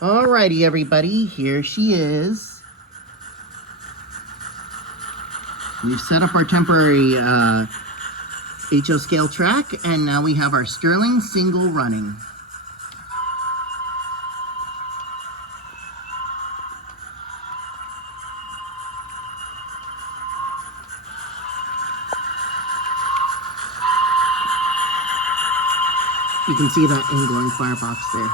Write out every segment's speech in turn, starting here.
Alrighty, everybody, here she is. We've set up our temporary HO scale track, and now we have our Stirling Single running. You can see that inglowing firebox there.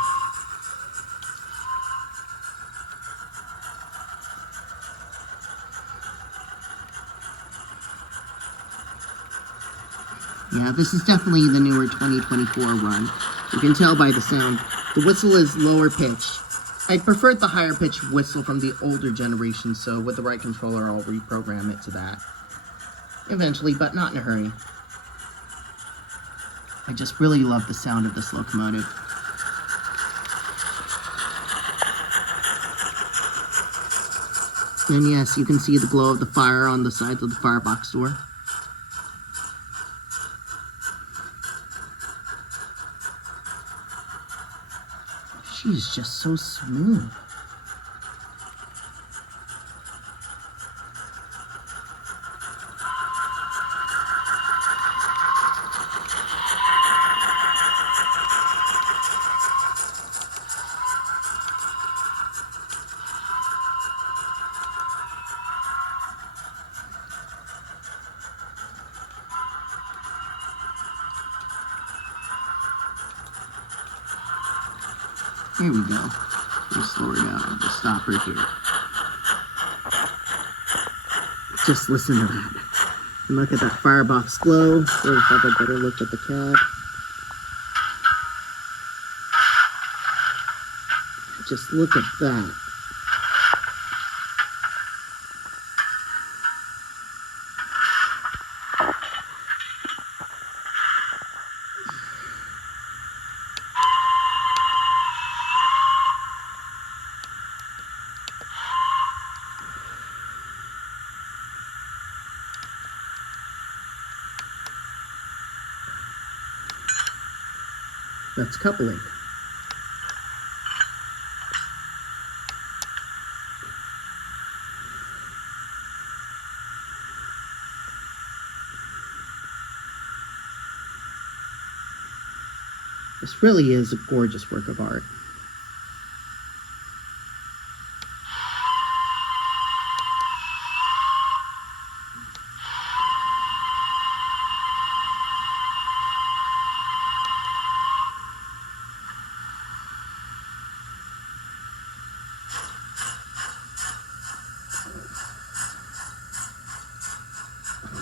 Yeah, this is definitely the newer 2024 run. You can tell by the sound. The whistle is lower pitch. I preferred the higher pitch whistle from the older generation, so with the right controller, I'll reprogram it to that eventually, but not in a hurry. I just really love the sound of this locomotive. And yes, you can see the glow of the fire on the sides of the firebox door. She's just so smooth. Here we go. We'll slow her down. We'll stop right here. Just listen to that. And look at that firebox glow. We'll have a better look at the cab. Just look at that. That's coupling. This really is a gorgeous work of art.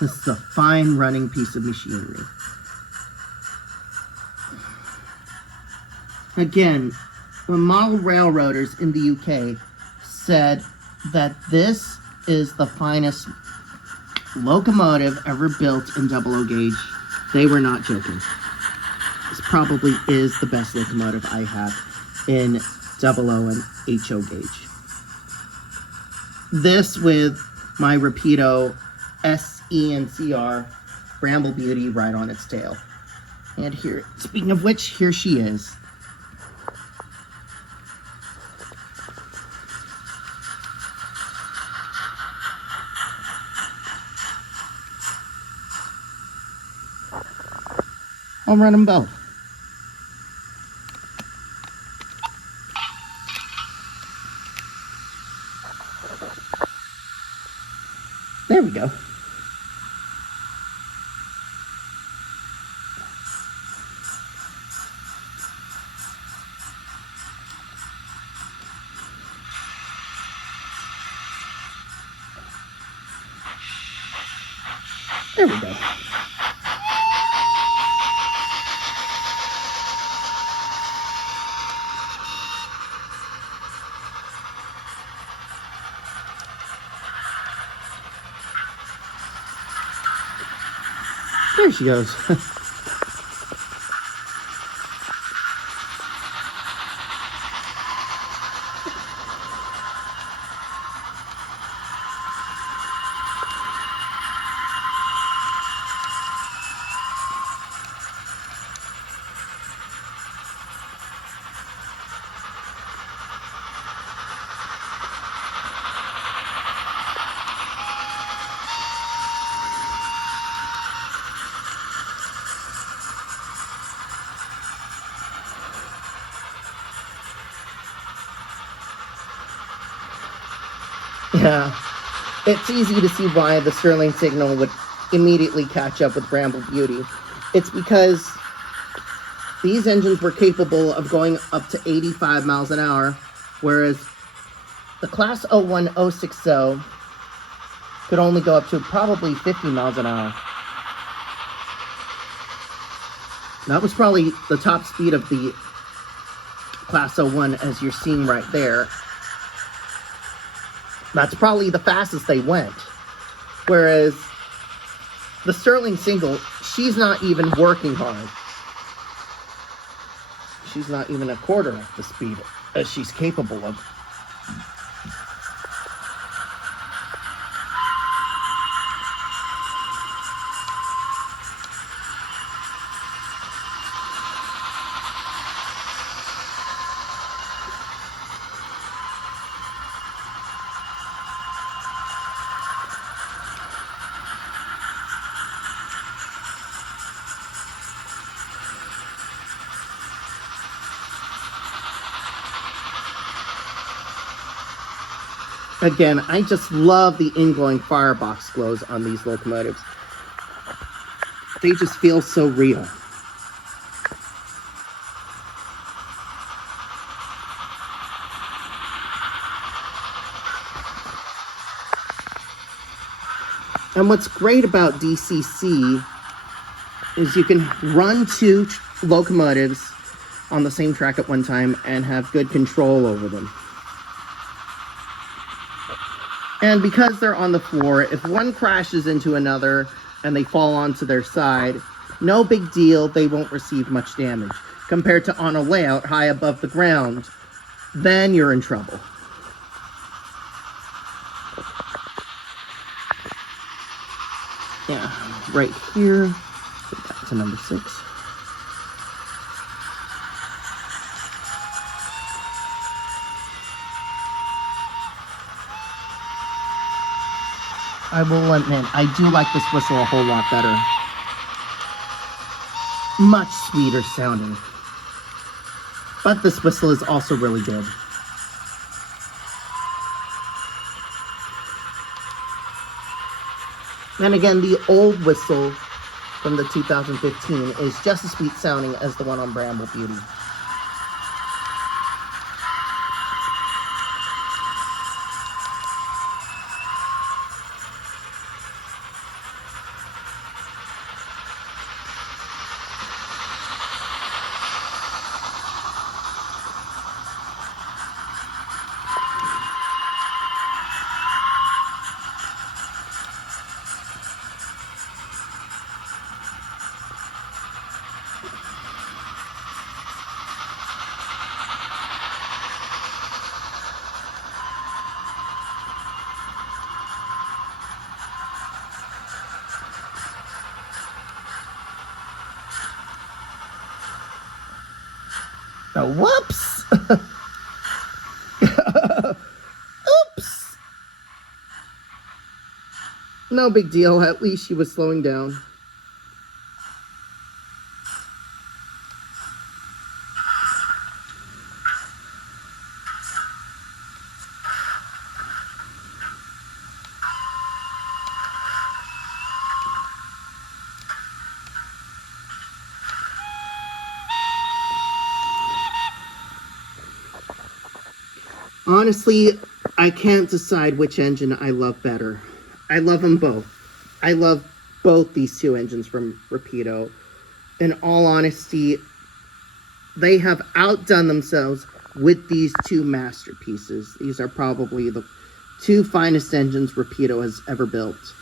This is a fine running piece of machinery. Again, when model railroaders in the UK said that this is the finest locomotive ever built in 00 gauge, they were not joking. This probably is the best locomotive I have in 00 and HO gauge. This with my Rapido SE and CR Bramble Beauty right on its tail. And here, speaking of which, here she is. I'll run them both. There we go. There we go. There she goes. Yeah. It's easy to see why the Stirling Signal would immediately catch up with Bramble Beauty. It's because these engines were capable of going up to 85 miles an hour, whereas the Class 01060 could only go up to probably 50 miles an hour. That was probably the top speed of the Class 01, as you're seeing right there. That's probably the fastest they went. Whereas the Stirling Single, she's not even working hard. She's not even a quarter of the speed as she's capable of. Again, I just love the ingoing firebox glows on these locomotives. They just feel so real. And what's great about DCC is you can run two locomotives on the same track at one time and have good control over them. And because they're on the floor, if one crashes into another and they fall onto their side, no big deal, they won't receive much damage. Compared to on a layout high above the ground, then you're in trouble. Yeah, right here, put that to number 6. I will admit, I do like this whistle a whole lot better. Much sweeter sounding. But this whistle is also really good. And again, the old whistle from the 2015 is just as sweet sounding as the one on Bramble Beauty. Oh, whoops! Oops! No big deal, at least she was slowing down. Honestly, I can't decide which engine I love better. I love them both. I love both these two engines from Rapido. In all honesty, they have outdone themselves with these two masterpieces. These are probably the two finest engines Rapido has ever built.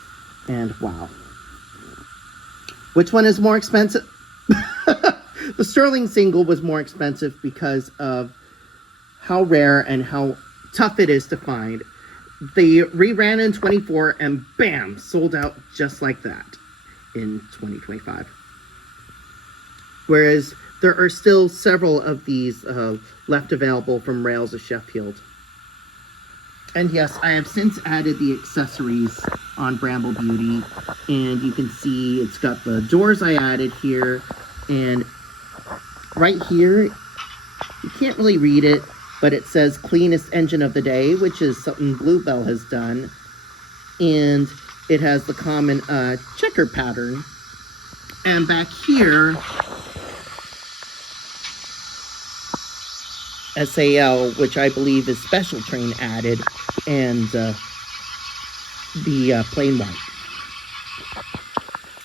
And wow. Which one is more expensive? The Stirling Single was more expensive because of how rare and how tough it is to find. They reran in 24 and bam, sold out just like that in 2025. Whereas there are still several of these left available from Rails of Sheffield. And yes, I have since added the accessories on Bramble Beauty, and you can see it's got the doors I added here, and right here, you can't really read it, but it says cleanest engine of the day, which is something Bluebell has done. And it has the common checker pattern. And back here, SAL, which I believe is Special Train added, and the plain white.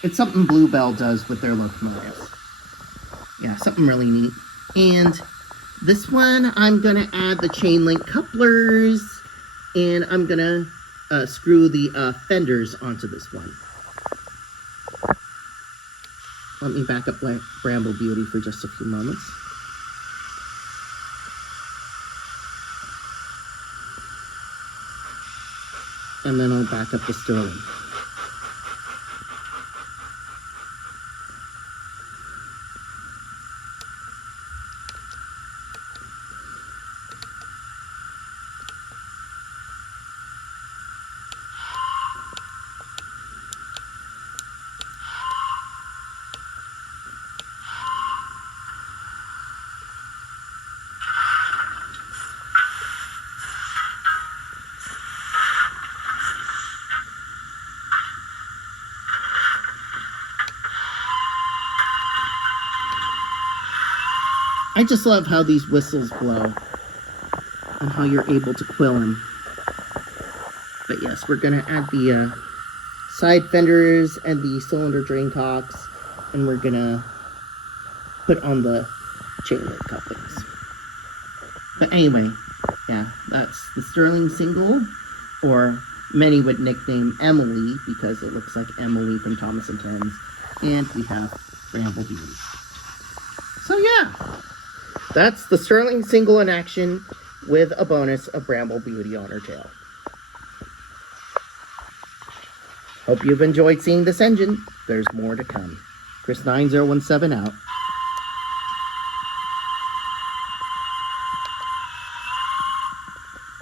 It's something Bluebell does with their locomotives. Yeah, something really neat. And this one, I'm going to add the chain link couplers, and I'm going to screw the fenders onto this one. Let me back up Bramble Beauty for just a few moments. And then I'll back up the Stirling. I just love how these whistles blow and how you're able to quill them. But yes, we're going to add the side fenders and the cylinder drain cocks, and we're going to put on the chain link couplings. But anyway, yeah, that's the Stirling Single, or many would nickname Emily because it looks like Emily from Thomas and Friends. And we have Bramble Beauty. So yeah. That's the Stirling Single in action with a bonus of Bramble Beauty on her tail. Hope you've enjoyed seeing this engine. There's more to come. Chris9017 out.